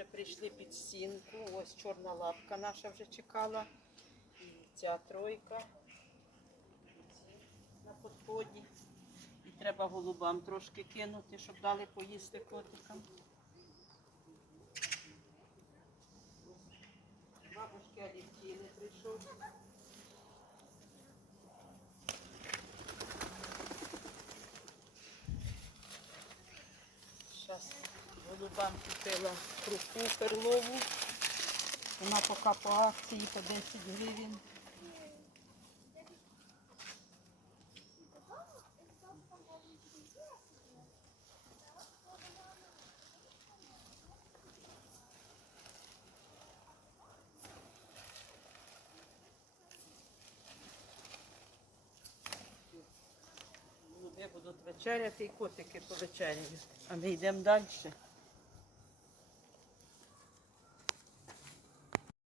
вже прийшли під стінку. Ось чорна лапка наша вже чекала. І ця тройка. На подході. І треба голубам трошки кинути, щоб дали поїсти котикам. Бабушки Алівтіни прийшов. Зараз голубам купила крупу перлову. Вона поки по акції по 10 гривень. Голуби будуть вечеряти і котики повечеряють. А ми йдемо далі.